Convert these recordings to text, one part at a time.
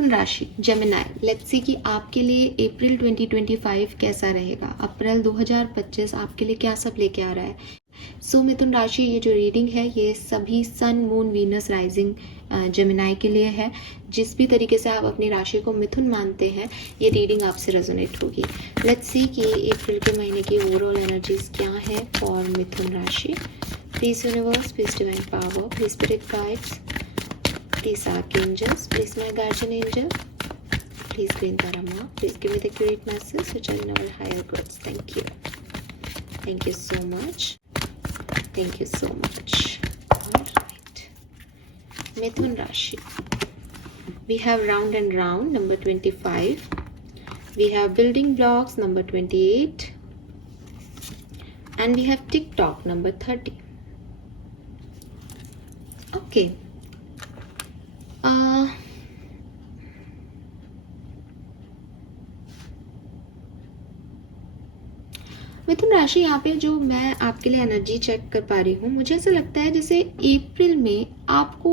मिथुन राशि Gemini, let's see कि आपके लिए अप्रैल 2025 कैसा रहेगा, अप्रैल 2025 आपके लिए क्या सब लेके आ रहा है। सो मिथुन राशि, ये जो रीडिंग है ये सभी sun moon Venus rising Gemini के लिए है। जिस भी तरीके से आप अपनी राशि को मिथुन मानते हैं ये रीडिंग आपसे रेजोनेट होगी। लेट्स सी कि अप्रैल के महीने की ओवरऑल एनर्जीज क्या है फॉर मिथुन राशि। Please universe, please divine power, please spirit guides, please archangels, please my guardian angel, please green Dharma, please give me the accurate message which are in our higher goods. Thank you. Thank you so much. Thank you so much. Alright. Mithun Rashi. We have round and round, number 25. We have building blocks, number 28. And we have TikTok, number 30. Okay. मिथुन राशि, यहाँ पे जो मैं आपके लिए energy check कर पा रही हूँ, मुझे ऐसा लगता है जैसे अप्रैल में आपको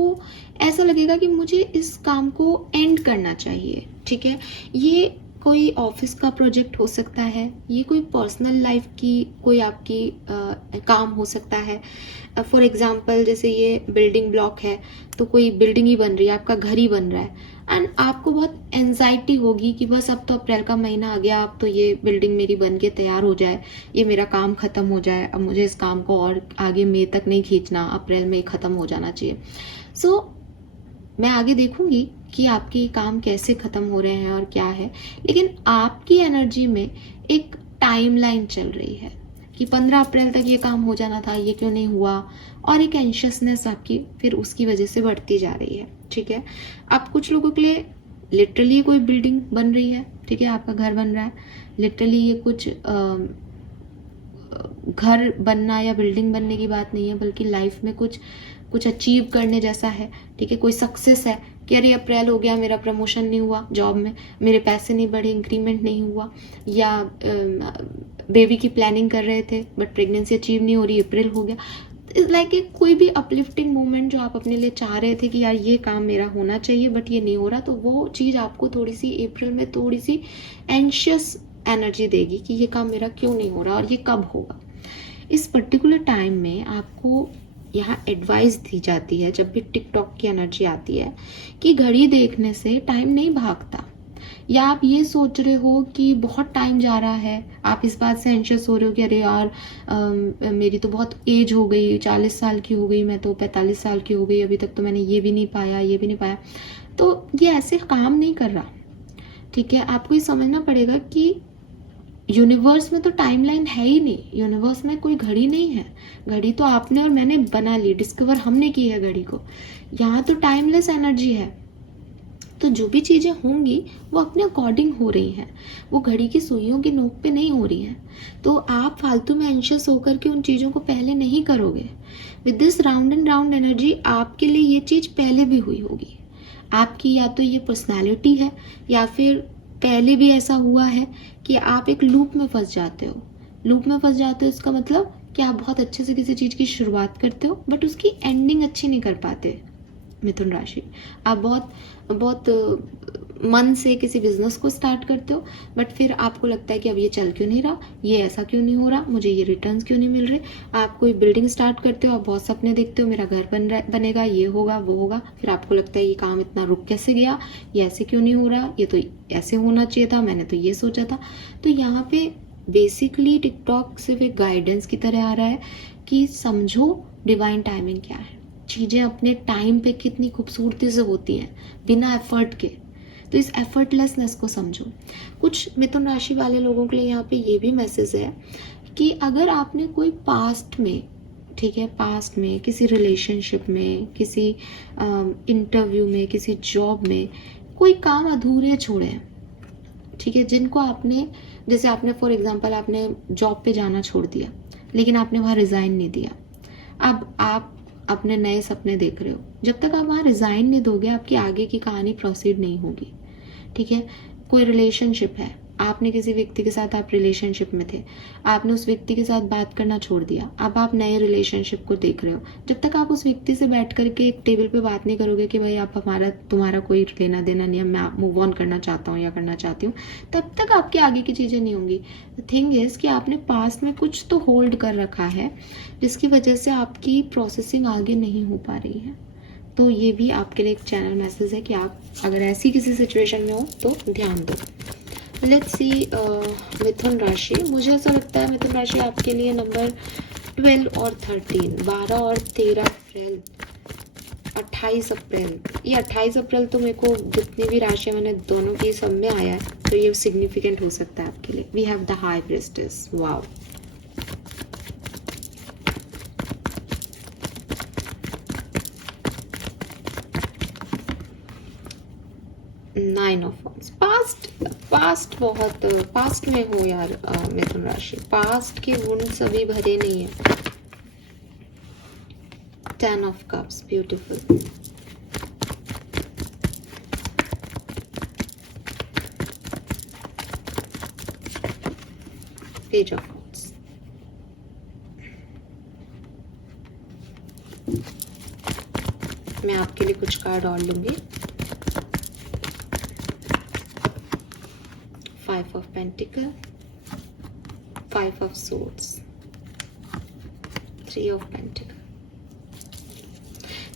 ऐसा लगेगा कि मुझे इस काम को एंड करना चाहिए। ठीक है, ये कोई ऑफिस का प्रोजेक्ट हो सकता है, ये कोई पर्सनल लाइफ की कोई आपकी काम हो सकता है। फॉर एग्जांपल जैसे ये बिल्डिंग ब्लॉक है तो कोई बिल्डिंग ही बन रही है, आपका घर ही बन रहा है एंड आपको बहुत एंजाइटी होगी कि बस अब तो अप्रैल का महीना आ गया, अब तो ये बिल्डिंग मेरी बन के तैयार हो जाए, ये मेरा काम खत्म हो जाए, अब मुझे इस काम को और आगे मई तक नहीं खींचना, अप्रैल में खत्म हो जाना चाहिए। सो मैं आगे देखूंगी कि आपके काम कैसे खत्म हो रहे हैं और क्या है, लेकिन आपकी एनर्जी में एक टाइमलाइन चल रही है कि 15 अप्रैल तक ये काम हो जाना था, ये क्यों नहीं हुआ, और एक एंशियसनेस आपकी फिर उसकी वजह से बढ़ती जा रही है। ठीक है, अब कुछ लोगों के लिए लिटरली कोई बिल्डिंग बन रही है, ठीक है, आपका घर बन रहा है, लिटरली ये कुछ घर बनना या बिल्डिंग बनने की बात नहीं है, बल्कि लाइफ में कुछ अचीव करने जैसा है। ठीक है, कोई सक्सेस है कि अरे अप्रैल हो गया, मेरा प्रमोशन नहीं हुआ जॉब में, मेरे पैसे नहीं बढ़े, इंक्रीमेंट नहीं हुआ, या बेबी की प्लानिंग कर रहे थे बट प्रेगनेंसी अचीव नहीं हो रही, अप्रैल हो गया। लाइक कोई भी अपलिफ्टिंग मूवमेंट जो आप अपने लिए चाह रहे थे कि यार ये काम मेरा होना चाहिए बट ये नहीं हो रहा, तो वो चीज़ आपको थोड़ी सी अप्रैल में थोड़ी सी एंशियस एनर्जी देगी कि ये काम मेरा क्यों नहीं हो रहा और ये कब होगा। इस पर्टिकुलर टाइम में आपको यहाँ एडवाइस दी जाती है, जब भी टिकटॉक की एनर्जी आती है, कि घड़ी देखने से टाइम नहीं भागता, या आप ये सोच रहे हो कि बहुत टाइम जा रहा है, आप इस बात से एंशियस हो रहे हो कि अरे यार मेरी तो बहुत एज हो गई, 40 साल की हो गई, मैं तो 45 साल की हो गई, अभी तक तो मैंने ये भी नहीं पाया, ये भी नहीं पाया, तो ये ऐसे काम नहीं कर रहा। ठीक है, आपको ये समझना पड़ेगा कि यूनिवर्स में तो टाइमलाइन है ही नहीं, यूनिवर्स में कोई घड़ी नहीं है, घड़ी तो आपने और मैंने बना ली, डिस्कवर हमने की है घड़ी को, यहाँ तो टाइमलेस एनर्जी है। तो जो भी चीज़ें होंगी वो अपने अकॉर्डिंग हो रही हैं, वो घड़ी की सुइयों की नोक पे नहीं हो रही हैं, तो आप फालतू में एंशियस होकर के उन चीज़ों को पहले नहीं करोगे। With this round and round energy आपके लिए ये चीज़ पहले भी हुई होगी, आपकी या तो ये पर्सनैलिटी है या फिर पहले भी ऐसा हुआ है कि आप एक लूप में फंस जाते हो। लूप में फंस जाते हो इसका मतलब कि आप बहुत अच्छे से किसी चीज़ की शुरुआत करते हो बट उसकी एंडिंग अच्छी नहीं कर पाते। मिथुन राशि, आप बहुत मन से किसी बिजनेस को स्टार्ट करते हो बट फिर आपको लगता है कि अब ये चल क्यों नहीं रहा, ये ऐसा क्यों नहीं हो रहा, मुझे ये रिटर्न्स क्यों नहीं मिल रहे। आप कोई बिल्डिंग स्टार्ट करते हो, आप बहुत सपने देखते हो, मेरा घर बनेगा, ये होगा वो होगा, फिर आपको लगता है ये काम इतना रुक कैसे गया, ये ऐसे क्यों नहीं हो रहा, ये तो ऐसे होना चाहिए था, मैंने तो ये सोचा था। तो यहाँ पे बेसिकली टिकटॉक सिर्फ एक गाइडेंस की तरह आ रहा है कि समझो डिवाइन टाइमिंग क्या है, चीज़ें अपने टाइम पे कितनी खूबसूरती से होती हैं बिना एफर्ट के, तो इस एफर्टलेसनेस को समझो। कुछ मिथुन राशि वाले लोगों के लिए यहाँ पे ये भी मैसेज है कि अगर आपने कोई पास्ट में, ठीक है, पास्ट में किसी रिलेशनशिप में, किसी इंटरव्यू में, किसी जॉब में कोई काम अधूरे छोड़े हैं, ठीक है, जिनको आपने, जैसे आपने फॉर एग्जांपल आपने जॉब पे जाना छोड़ दिया लेकिन आपने वहाँ रिज़ाइन नहीं दिया, अब आप अपने नए सपने देख रहे हो, जब तक आप वहाँ रिज़ाइन नहीं दोगे आपकी आगे की कहानी प्रोसीड नहीं होगी। ठीक है, कोई रिलेशनशिप है, आपने किसी व्यक्ति के साथ, आप रिलेशनशिप में थे, आपने उस व्यक्ति के साथ बात करना छोड़ दिया, अब आप नए रिलेशनशिप को देख रहे हो। जब तक आप उस व्यक्ति से बैठ करके एक टेबल पे बात नहीं करोगे कि भाई आप तुम्हारा कोई लेना देना नहीं है, मैं मूव ऑन करना चाहता हूँ या करना चाहती हूँ, तब तक आपकी आगे की चीज़ें नहीं होंगी। द थिंग इज़ कि आपने पास्ट में कुछ तो होल्ड कर रखा है जिसकी वजह से आपकी प्रोसेसिंग आगे नहीं हो पा रही है। तो ये भी आपके लिए एक चैनल मैसेज है कि आप अगर ऐसी किसी सिचुएशन में हो तो ध्यान दो। लेट्स सी मिथुन राशि। मुझे ऐसा लगता है मिथुन राशि आपके लिए नंबर 12 और 13, 12 और 13 अप्रैल, 28 अप्रैल, ये 28 अप्रैल तो मेरे को जितनी भी राशि मैंने दोनों की सब में आया है, तो ये सिग्निफिकेंट हो सकता है आपके लिए। We have the high priestess, wow. Nine of wands. Past में हो यार मिथुन राशि, पास्ट के वुंड्स अभी भरे नहीं है। 10 of cups, beautiful. Page of wands. मैं आपके लिए कुछ कार्ड और लूंगी। 5 of Pentacle, 5 of Swords, 3 of Pentacle।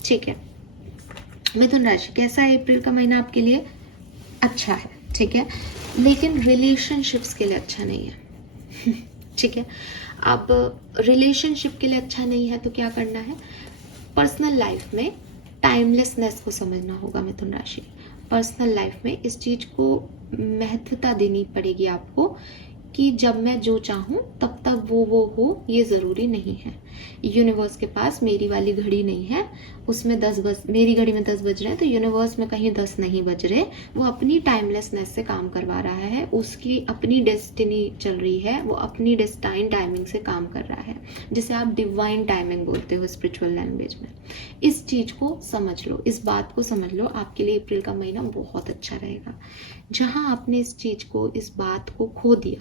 ठीक है मिथुन राशि, कैसा है अप्रैल का महीना आपके लिए? अच्छा है, ठीक है, लेकिन रिलेशनशिप्स के लिए अच्छा नहीं है। ठीक है, अब रिलेशनशिप के लिए अच्छा नहीं है तो क्या करना है? पर्सनल लाइफ में टाइमलेसनेस को समझना होगा मिथुन राशि। पर्सनल लाइफ में इस चीज को महत्वता देनी पड़ेगी आपको कि जब मैं जो चाहूँ तब तक वो हो, ये ज़रूरी नहीं है। यूनिवर्स के पास मेरी वाली घड़ी नहीं है, उसमें 10 बज, मेरी घड़ी में 10 बज रहे हैं तो यूनिवर्स में कहीं 10 नहीं बज रहे। वो अपनी टाइमलेसनेस से काम करवा रहा है, उसकी अपनी डेस्टिनी चल रही है, वो अपनी डेस्टाइन टाइमिंग से काम कर रहा है, जिसे आप डिवाइन टाइमिंग बोलते हो स्पिरिचुअल लैंग्वेज में। इस चीज़ को समझ लो, इस बात को समझ लो, आपके लिए अप्रैल का महीना बहुत अच्छा रहेगा। जहाँ आपने इस चीज़ को, इस बात को खो दिया,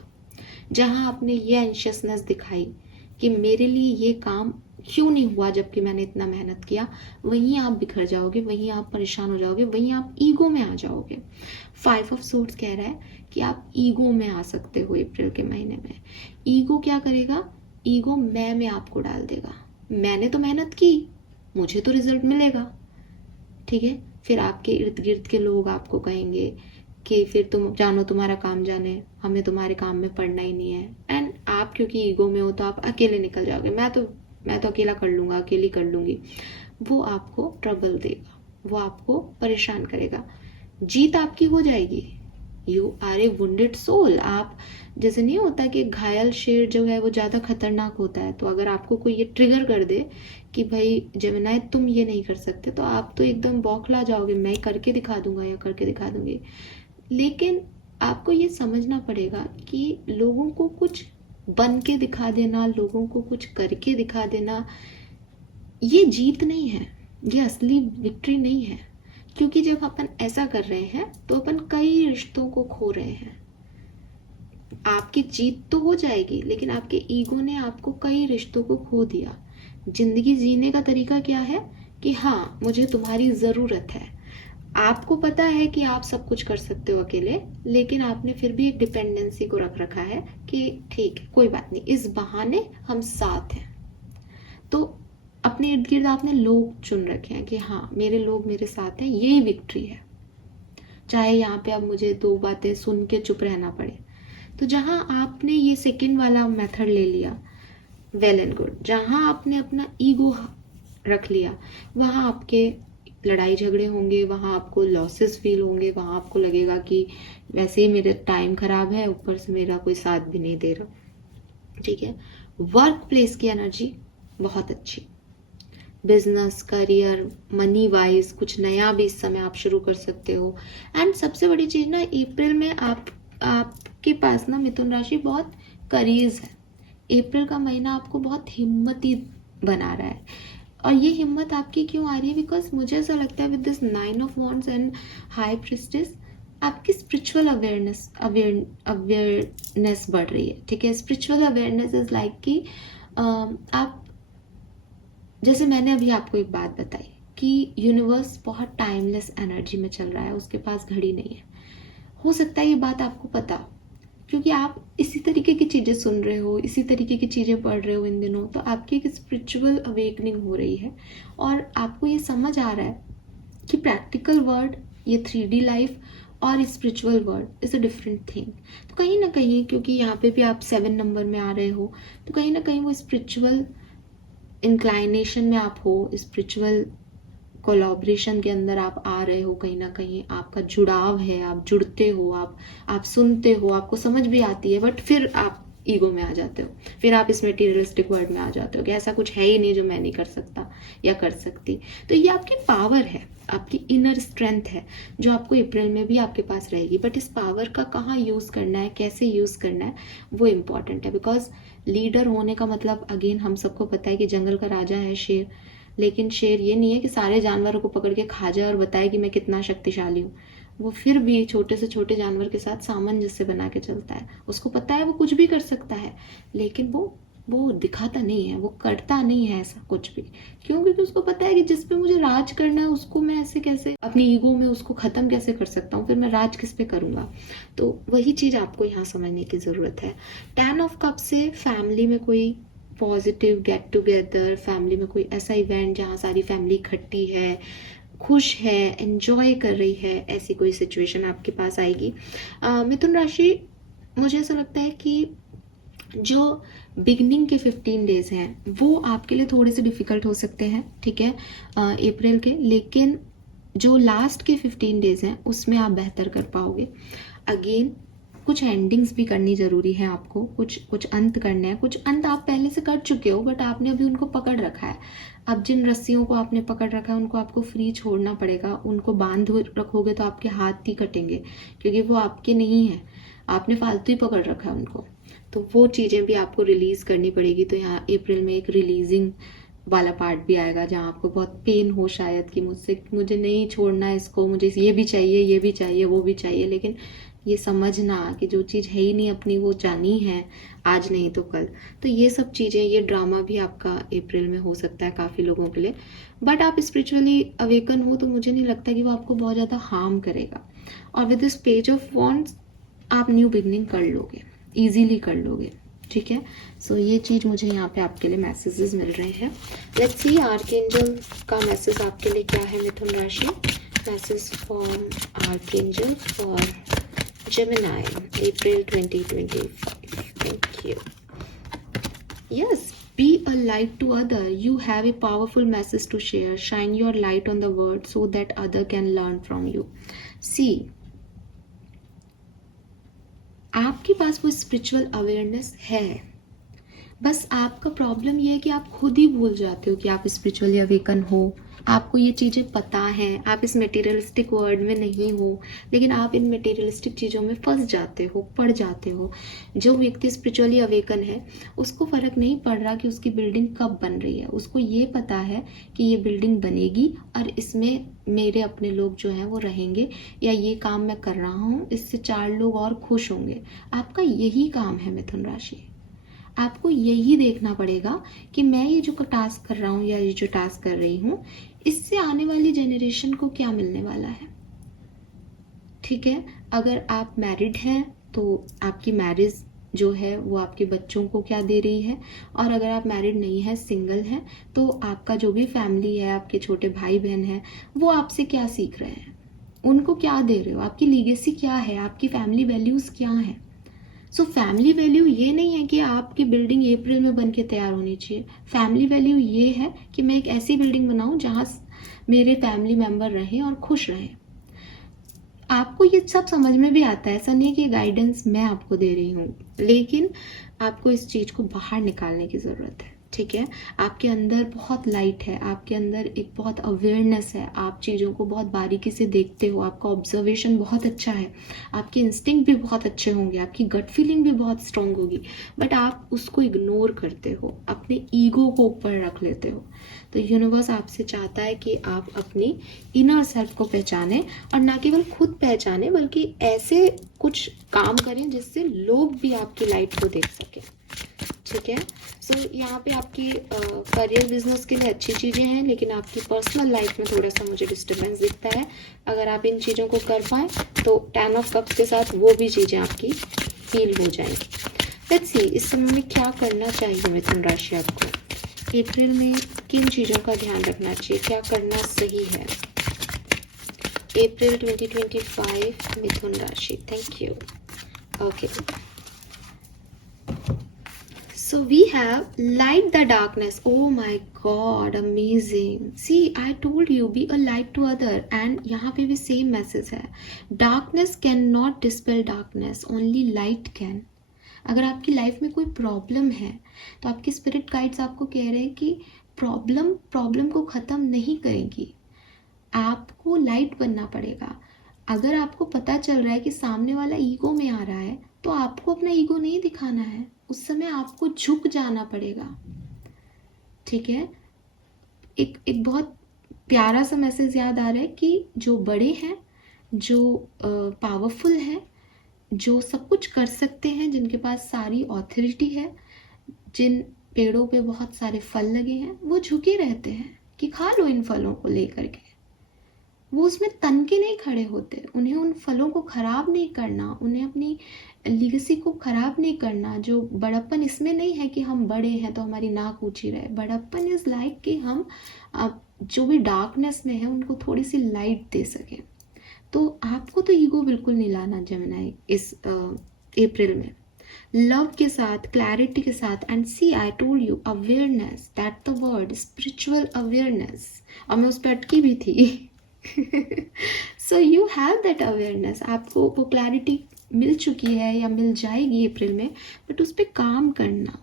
जहां आपने ये एंशियसनेस दिखाई कि मेरे लिए ये काम क्यों नहीं हुआ जबकि मैंने इतना मेहनत किया, वहीं आप बिखर जाओगे, वहीं आप परेशान हो जाओगे, वहीं आप ईगो में आ जाओगे। 5 ऑफ सोर्ड्स कह रहा है कि आप ईगो में आ सकते हो अप्रैल के महीने में। ईगो क्या करेगा? ईगो मैं में आपको डाल देगा। मैंने तो मेहनत की, मुझे तो रिजल्ट मिलेगा, ठीक है। फिर आपके इर्द गिर्द के लोग आपको कहेंगे कि फिर तुम जानो तुम्हारा काम जाने, हमें तुम्हारे काम में पड़ना ही नहीं है। एंड आप क्योंकि ईगो में हो तो आप अकेले निकल जाओगे, मैं तो अकेला कर लूँगा, अकेली कर लूँगी। वो आपको ट्रबल देगा, वो आपको परेशान करेगा। जीत आपकी हो जाएगी। You are a wounded soul. आप जैसे नहीं होता कि घायल शेर जो है वो ज़्यादा खतरनाक होता है, तो अगर आपको कोई ये ट्रिगर कर दे कि भाई जेमिनाई तुम ये नहीं कर सकते, तो आप तो एकदम बौखला जाओगे, मैं करके दिखा दूंगा या करके दिखा दूंगी। लेकिन आपको ये समझना पड़ेगा कि लोगों को कुछ बन के दिखा देना, लोगों को कुछ करके दिखा देना, ये जीत नहीं है, ये असली विक्ट्री नहीं है। क्योंकि जब अपन ऐसा कर रहे हैं तो अपन कई रिश्तों को खो रहे हैं। आपकी जीत तो हो जाएगी, लेकिन आपके ईगो ने आपको कई रिश्तों को खो दिया। जिंदगी जीने का तरीका क्या है कि हाँ, मुझे तुम्हारी ज़रूरत है। आपको पता है कि आप सब कुछ कर सकते हो अकेले, लेकिन आपने फिर भी एक डिपेंडेंसी को रख रखा है कि ठीक है, कोई बात नहीं, इस बहाने हम साथ हैं। तो अपने इर्द गिर्द आपने लोग चुन रखे हैं कि हाँ, मेरे लोग मेरे साथ हैं, यही विक्ट्री है। चाहे यहाँ पे अब मुझे 2 बातें सुन के चुप रहना पड़े। तो जहाँ आपने ये सेकंड वाला मेथड ले लिया, वेल एंड गुड। जहाँ आपने अपना ईगो रख लिया, वहाँ आपके लड़ाई झगड़े होंगे, वहाँ आपको लॉसेस फील होंगे, वहाँ आपको लगेगा कि वैसे ही मेरा टाइम खराब है, ऊपर से मेरा कोई साथ भी नहीं दे रहा, ठीक है। वर्क प्लेस की एनर्जी बहुत अच्छी, बिजनेस, करियर, मनी वाइज कुछ नया भी इस समय आप शुरू कर सकते हो। एंड सबसे बड़ी चीज ना, अप्रैल में आपके पास ना मिथुन राशि बहुत करीज है। अप्रैल का महीना आपको बहुत हिम्मती बना रहा है। और ये हिम्मत आपकी क्यों आ रही है? बिकॉज मुझे ऐसा लगता है with this 9 of wands and high priestess, आपकी स्पिरिचुअल अवेयरनेस बढ़ रही है, ठीक है। स्पिरिचुअल अवेयरनेस इज लाइक कि आप, जैसे मैंने अभी आपको एक बात बताई कि यूनिवर्स बहुत टाइमलेस एनर्जी में चल रहा है, उसके पास घड़ी नहीं है। हो सकता है ये बात आपको पता हो, क्योंकि आप इसी तरीके की चीज़ें सुन रहे हो, इसी तरीके की चीज़ें पढ़ रहे हो इन दिनों, तो आपकी एक स्पिरिचुअल अवेकनिंग हो रही है और आपको ये समझ आ रहा है कि प्रैक्टिकल वर्ल्ड, ये 3D लाइफ और spiritual world is a different thing. तो कहीं ना कहीं, क्योंकि यहाँ पे भी आप 7 नंबर में आ रहे हो, तो कहीं ना कहीं वो स्पिरिचुअल इंक्लाइनेशन में आप हो, स्पिरिचुअल कोलैबोरेशन के अंदर आप आ रहे हो, कहीं ना कहीं आपका जुड़ाव है, आप जुड़ते हो, आप सुनते हो, आपको समझ भी आती है, बट फिर आप ईगो में आ जाते हो, फिर आप इस मटेरियलिस्टिक वर्ल्ड में आ जाते हो कि ऐसा कुछ है ही नहीं जो मैं नहीं कर सकता या कर सकती। तो ये आपकी पावर है, आपकी इनर स्ट्रेंथ है, जो आपको अप्रैल में भी आपके पास रहेगी। बट इस पावर का कहाँ यूज़ करना है, कैसे यूज़ करना है, वो इम्पॉर्टेंट है। बिकॉज लीडर होने का मतलब, अगेन हम सबको पता है कि जंगल का राजा है शेर, लेकिन शेर ये नहीं है कि सारे जानवरों को पकड़ के खा जाए और बताए कि मैं कितना शक्तिशाली हूँ। वो फिर भी छोटे से छोटे जानवर के साथ सामंजस्य बना के चलता है। उसको पता है वो कुछ भी कर सकता है, लेकिन वो दिखाता नहीं है, वो करता नहीं है ऐसा कुछ भी। क्यों? क्योंकि उसको पता है कि जिस पे मुझे राज करना है उसको मैं ऐसे कैसे अपनी ईगो में उसको खत्म कैसे कर सकता हूँ, फिर मैं राज किस पे करूँगा। तो वही चीज़ आपको यहाँ समझने की ज़रूरत है। 10 ऑफ कप से फैमिली में कोई पॉजिटिव गेट टुगेदर, फैमिली में कोई ऐसा इवेंट जहाँ सारी फैमिली इकट्ठी है, खुश है, एंजॉय कर रही है, ऐसी कोई सिचुएशन आपके पास आएगी। मिथुन राशि, मुझे ऐसा लगता है कि जो बिगनिंग के 15 डेज हैं वो आपके लिए थोड़े से डिफिकल्ट हो सकते हैं, ठीक है, अप्रैल के। लेकिन जो लास्ट के 15 डेज हैं उसमें आप बेहतर कर पाओगे। अगेन कुछ एंडिंग्स भी करनी ज़रूरी है आपको, कुछ अंत करने हैं। कुछ अंत आप पहले से कर चुके हो, बट आपने अभी उनको पकड़ रखा है। अब जिन रस्सियों को आपने पकड़ रखा है उनको आपको फ्री छोड़ना पड़ेगा। उनको बांध रखोगे तो आपके हाथ ही कटेंगे, क्योंकि वो आपके नहीं है, आपने फालतू ही पकड़ रखा है उनको। तो वो चीज़ें भी आपको रिलीज़ करनी पड़ेगी। तो यहाँ अप्रैल में एक रिलीजिंग वाला पार्ट भी आएगा, जहाँ आपको बहुत पेन हो शायद कि मुझे नहीं छोड़ना है इसको, मुझे ये भी चाहिए, ये भी चाहिए, वो भी चाहिए। लेकिन ये समझना कि जो चीज़ है ही नहीं अपनी, वो जानी है आज नहीं तो कल। तो ये सब चीज़ें, ये ड्रामा भी आपका अप्रैल में हो सकता है काफ़ी लोगों के लिए। बट आप स्पिरिचुअली अवेकन हो तो मुझे नहीं लगता कि वो आपको बहुत ज़्यादा हार्म करेगा। और with this page of wands आप न्यू बिगनिंग कर लोगे, ईजीली कर लोगे, ठीक है। सो ये चीज़ मुझे यहाँ पे आपके लिए मैसेजेस मिल रहे हैं। लेट्स सी आर्कएंजल का मैसेज आपके लिए क्या है मिथुन राशि। Message from archangel for Gemini, April 2025. Thank you. Yes, be a light to other. You have a powerful message to share. Shine your light on the world so that other can learn from you. See, आपके पास वो spiritual awareness है, बस आपका problem ये है कि आप खुद ही भूल जाते हो कि आप स्पिरिचुअली अवेकन हो। आपको ये चीज़ें पता हैं, आप इस मटेरियलिस्टिक वर्ल्ड में नहीं हो, लेकिन आप इन मटेरियलिस्टिक चीज़ों में फंस जाते हो, पड़ जाते हो। जो व्यक्ति स्पिरिचुअली अवेकन है उसको फ़र्क नहीं पड़ रहा कि उसकी बिल्डिंग कब बन रही है। उसको ये पता है कि ये बिल्डिंग बनेगी और इसमें मेरे अपने लोग जो हैं वो रहेंगे, या ये काम मैं कर रहा हूँ इससे 4 लोग और खुश होंगे। आपका यही काम है मिथुन राशि। आपको यही देखना पड़ेगा कि मैं ये जो टास्क कर रहा हूँ या ये जो टास्क कर रही हूँ, इससे आने वाली जनरेशन को क्या मिलने वाला है, ठीक है। अगर आप मैरिड हैं तो आपकी मैरिज जो है वो आपके बच्चों को क्या दे रही है, और अगर आप मैरिड नहीं है, सिंगल हैं, तो आपका जो भी फैमिली है, आपके छोटे भाई बहन हैं, वो आपसे क्या सीख रहे हैं, उनको क्या दे रहे हो, आपकी लीगेसी क्या है, आपकी फैमिली वैल्यूज़ क्या हैं। सो फैमिली वैल्यू ये नहीं है कि आपकी बिल्डिंग अप्रैल में बन के तैयार होनी चाहिए। फैमिली वैल्यू ये है कि मैं एक ऐसी बिल्डिंग बनाऊं जहाँ मेरे फैमिली मेम्बर रहें और खुश रहें। आपको ये सब समझ में भी आता है, ऐसा नहीं कि गाइडेंस मैं आपको दे रही हूँ, लेकिन आपको इस चीज़ को बाहर निकालने की ज़रूरत है। ठीक है, आपके अंदर बहुत लाइट है, आपके अंदर एक बहुत अवेयरनेस है, आप चीज़ों को बहुत बारीकी से देखते हो, आपका ऑब्जर्वेशन बहुत अच्छा है, आपके इंस्टिंक्ट भी बहुत अच्छे होंगे, आपकी गट फीलिंग भी बहुत स्ट्रांग होगी, बट आप उसको इग्नोर करते हो, अपने ईगो को ऊपर रख लेते हो। तो यूनिवर्स आपसे चाहता है कि आप अपनी इनर सेल्फ को पहचानें, और ना केवल खुद पहचानें बल्कि ऐसे कुछ काम करें जिससे लोग भी आपकी लाइट को देख सकें। ठीक है, सो यहाँ पे आपकी करियर बिजनेस के लिए अच्छी चीज़ें हैं, लेकिन आपकी पर्सनल लाइफ में थोड़ा सा मुझे डिस्टर्बेंस दिखता है। अगर आप इन चीज़ों को कर पाएँ तो 10 ऑफ कप्स के साथ वो भी चीज़ें आपकी हील हो जाएंगी। लेट्स सी इस समय में क्या करना चाहिए मिथुन राशि आपको। अप्रैल में किन चीज़ों का ध्यान रखना चाहिए, क्या करना सही है। अप्रैल 2025 मिथुन राशि। Thank you. Okay, so we have light the darkness. Oh my god, amazing. See, I told you be a light to other, and यहाँ पे भी same message है, darkness cannot dispel darkness, only light can. अगर आपकी life में कोई problem है तो आपके स्पिरिट गाइड्स आपको कह रहे हैं कि प्रॉब्लम को ख़त्म नहीं करेगी, आपको लाइट बनना पड़ेगा। अगर आपको पता चल रहा है कि सामने वाला ईगो में आ रहा है तो आपको अपना ईगो नहीं दिखाना है, उस समय आपको झुक जाना पड़ेगा। ठीक है, एक बहुत प्यारा सा मैसेज याद आ रहा है कि जो बड़े हैं, जो पावरफुल हैं, जो सब कुछ कर सकते हैं, जिनके पास सारी ऑथोरिटी है, जिन पेड़ों पे बहुत सारे फल लगे हैं, वो झुके रहते हैं कि खा लो इन फलों को लेकर के। वो उसमें तन के नहीं खड़े होते, उन्हें उन फलों को खराब नहीं करना, उन्हें अपनी लीगेसी को खराब नहीं करना। जो बड़प्पन इसमें नहीं है कि हम बड़े हैं तो हमारी नाक ऊंची रहे। बड़प्पन इज लाइक कि हम जो भी डार्कनेस में है उनको थोड़ी सी लाइट दे सकें। तो आपको तो ईगो बिल्कुल नहीं लाना जेमिनी इस अप्रैल में, लव के साथ, क्लैरिटी के साथ। And see, I told you, awareness, that the word, spiritual awareness. और मैं उस पर अटकी भी थी। So you have that awareness, आपको वो क्लैरिटी मिल चुकी है या मिल जाएगी अप्रैल में, बट उस पर काम करना।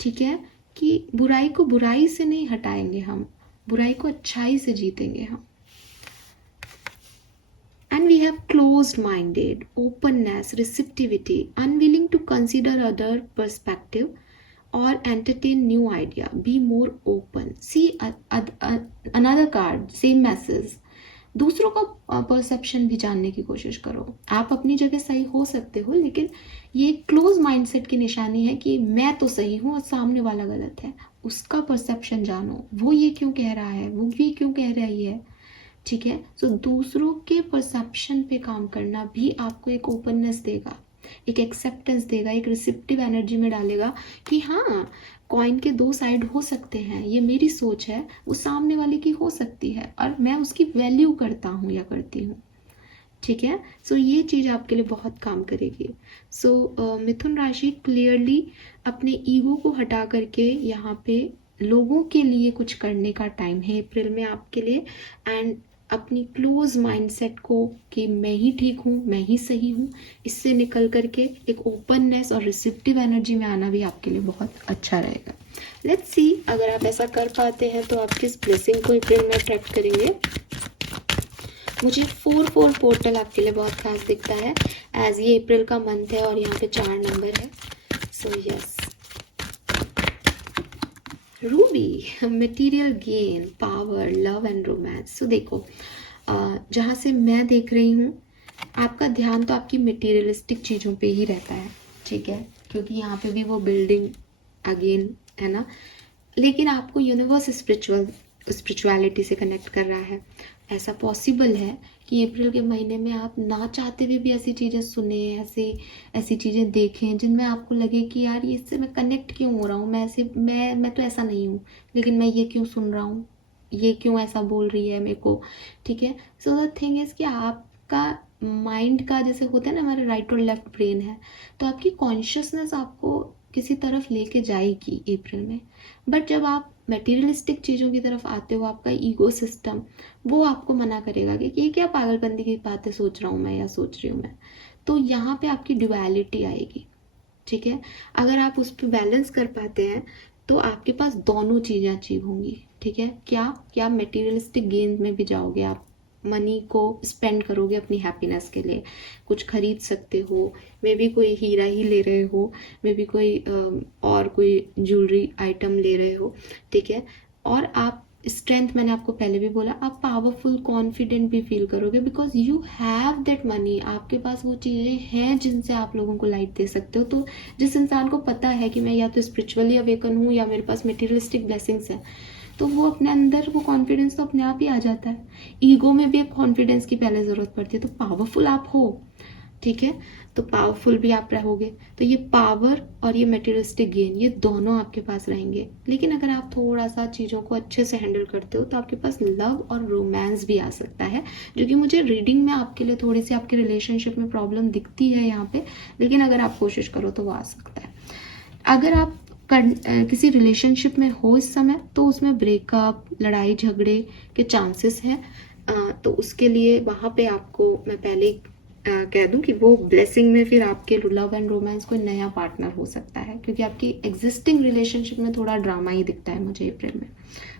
ठीक है, कि बुराई को बुराई से नहीं हटाएंगे हम, बुराई को अच्छाई से जीतेंगे हम। And we have closed-minded, openness, receptivity, unwilling to consider other perspective or entertain new idea. Be more open. See another card, same message. दूसरों का परसेप्शन भी जानने की कोशिश करो। आप अपनी जगह सही हो सकते हो, लेकिन ये क्लोज माइंडसेट की निशानी है कि मैं तो सही हूँ और सामने वाला गलत है। उसका परसेप्शन जानो, वो ये क्यों कह रहा है, वो भी क्यों कह रही है। ठीक है, सो दूसरों के परसेप्शन पे काम करना भी आपको एक ओपननेस देगा, एक एक्सेप्टेंस देगा, एक रिसेप्टिव एनर्जी में डालेगा कि हाँ, कॉइन के दो साइड हो सकते हैं, ये मेरी सोच है, वो सामने वाले की हो सकती है, और मैं उसकी वैल्यू करता हूँ या करती हूँ। ठीक है, सो ये चीज़ आपके लिए बहुत काम करेगी। सो मिथुन राशि, क्लियरली अपने ईगो को हटा करके यहाँ पे लोगों के लिए कुछ करने का टाइम है अप्रैल में आपके लिए। एंड अपनी क्लोज माइंडसेट को कि मैं ही ठीक हूँ, मैं ही सही हूँ, इससे निकल करके एक ओपननेस और रिसेप्टिव एनर्जी में आना भी आपके लिए बहुत अच्छा रहेगा। लेट्स सी, अगर आप ऐसा कर पाते हैं तो आप किस ब्लेसिंग को अप्रैल में अट्रैक्ट करेंगे। मुझे 4-4 पोर्टल आपके लिए बहुत खास दिखता है, एज ये अप्रैल का मंथ है और यहाँ पे 4 नंबर है। So yes, ruby, material gain, power, love and romance. So देखो, जहाँ से मैं देख रही हूँ आपका ध्यान तो आपकी मटेरियलिस्टिक चीज़ों पे ही रहता है। ठीक है, क्योंकि यहाँ पे भी वो बिल्डिंग अगेन है ना, लेकिन आपको यूनिवर्स स्पिरिचुअलिटी से कनेक्ट कर रहा है। ऐसा पॉसिबल है कि अप्रैल के महीने में आप ना चाहते हुए भी ऐसी चीज़ें सुने, ऐसी चीज़ें देखें जिनमें आपको लगे कि यार ये इससे मैं कनेक्ट क्यों हो रहा हूँ, मैं तो ऐसा नहीं हूँ, लेकिन मैं ये क्यों सुन रहा हूँ, ये क्यों ऐसा बोल रही है मेरे को। ठीक है, सो द थिंग इज़ कि आपका माइंड का जैसे होता है ना, हमारा राइट और लेफ्ट ब्रेन है, तो आपकी कॉन्शियसनेस आपको किसी तरफ लेके जाएगी अप्रैल में। बट जब आप मटेरियलिस्टिक चीज़ों की तरफ आते हो, आपका ईगो सिस्टम वो आपको मना करेगा कि ये क्या पागलपंती की बातें सोच रहा हूँ मैं या सोच रही हूँ मैं। तो यहाँ पे आपकी ड्युअलिटी आएगी। ठीक है, अगर आप उस पर बैलेंस कर पाते हैं तो आपके पास दोनों चीज़ें अचीव होंगी, ठीक है। क्या क्या मटेरियलिस्टिक गेन में भी जाओगे आप, मनी को स्पेंड करोगे अपनी हैप्पीनेस के लिए, कुछ खरीद सकते हो, मे बी कोई हीरा ही ले रहे हो, मे बी कोई और कोई ज्वेलरी आइटम ले रहे हो, ठीक है। और आप स्ट्रेंथ, मैंने आपको पहले भी बोला, आप पावरफुल कॉन्फिडेंट भी फील करोगे because you have that money. आपके पास वो चीज़ें हैं जिनसे आप लोगों को लाइट दे सकते हो। तो जिस इंसान को पता है कि मैं या तो स्पिरिचुअली अवेकन हूँ या मेरे पास मटेरियलिस्टिक ब्लेसिंग्स हैं, तो वो अपने अंदर वो कॉन्फिडेंस तो अपने आप ही आ जाता है। ईगो में भी एक कॉन्फिडेंस की पहले ज़रूरत पड़ती है। तो पावरफुल आप हो, ठीक है, तो पावरफुल भी आप रहोगे। तो ये पावर और ये मटेरियलिस्टिक गेन, ये दोनों आपके पास रहेंगे। लेकिन अगर आप थोड़ा सा चीज़ों को अच्छे से हैंडल करते हो तो आपके पास लव और रोमांस भी आ सकता है, जो कि मुझे रीडिंग में आपके लिए थोड़ी सी आपके रिलेशनशिप में प्रॉब्लम दिखती है यहाँ पे, लेकिन अगर आप कोशिश करो तो वो आ सकता है। अगर आप किसी रिलेशनशिप में हो इस समय, तो उसमें ब्रेकअप, लड़ाई झगड़े के चांसेस हैं। तो उसके लिए वहाँ पे आपको मैं पहले कह दूं कि वो ब्लेसिंग में फिर आपके लव एंड रोमांस कोई नया पार्टनर हो सकता है, क्योंकि आपकी एग्जिस्टिंग रिलेशनशिप में थोड़ा ड्रामा ही दिखता है मुझे अप्रैल में।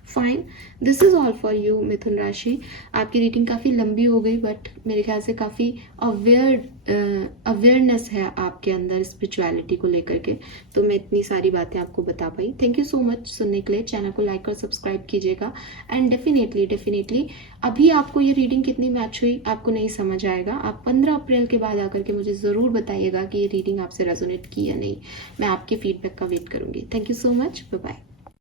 Fine, this is all for you Mithun राशि। आपकी रीडिंग काफ़ी लंबी हो गई, बट मेरे ख्याल से काफ़ी अवेयरनेस है आपके अंदर स्पिरिचुअलिटी को लेकर के, तो मैं इतनी सारी बातें आपको बता पाई। थैंक यू सो मच सुनने के लिए। चैनल को लाइक और सब्सक्राइब कीजिएगा। एंड डेफिनेटली अभी आपको ये रीडिंग कितनी मैच हुई आपको नहीं समझ आएगा। आप 15 अप्रैल के बाद आकर के मुझे ज़रूर बताइएगा कि ये रीडिंग आपसे रेजोनेट की या नहीं। मैं आपके फीडबैक का वेट करूँगी। Thank you so much, bye bye.